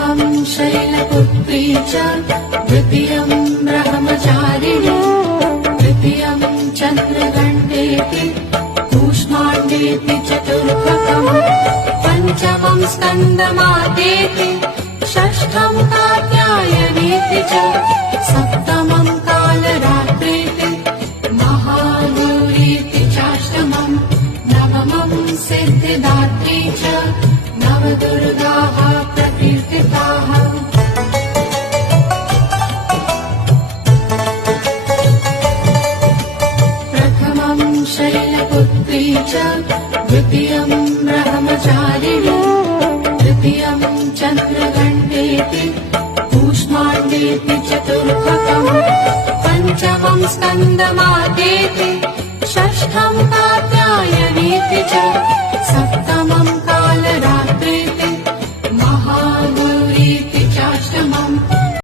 प्रथमं शैलपुत्री च द्वितीयं ब्रह्मचारिणी तृतीयं चन्द्रघण्टेति कूष्माण्डेति चतुर्थकम् पञ्चमं स्कन्दमातेति षष्ठं कात्यायनीति च सप्तमं कालरात्रीति महागौरीति चाष्टमम् नवमं सिद्धिदात्री च नवदुर्गाः प्रकीर्तिताः प्रथमं शैलपुत्री च द्वितीयं ब्रह्मचारिणी तृतीयं चन्द्रघण्टेति कूष्माण्डेति चतुर्थकम् पञ्चमं स्कन्दमातेति षष्ठं कात्यायनीति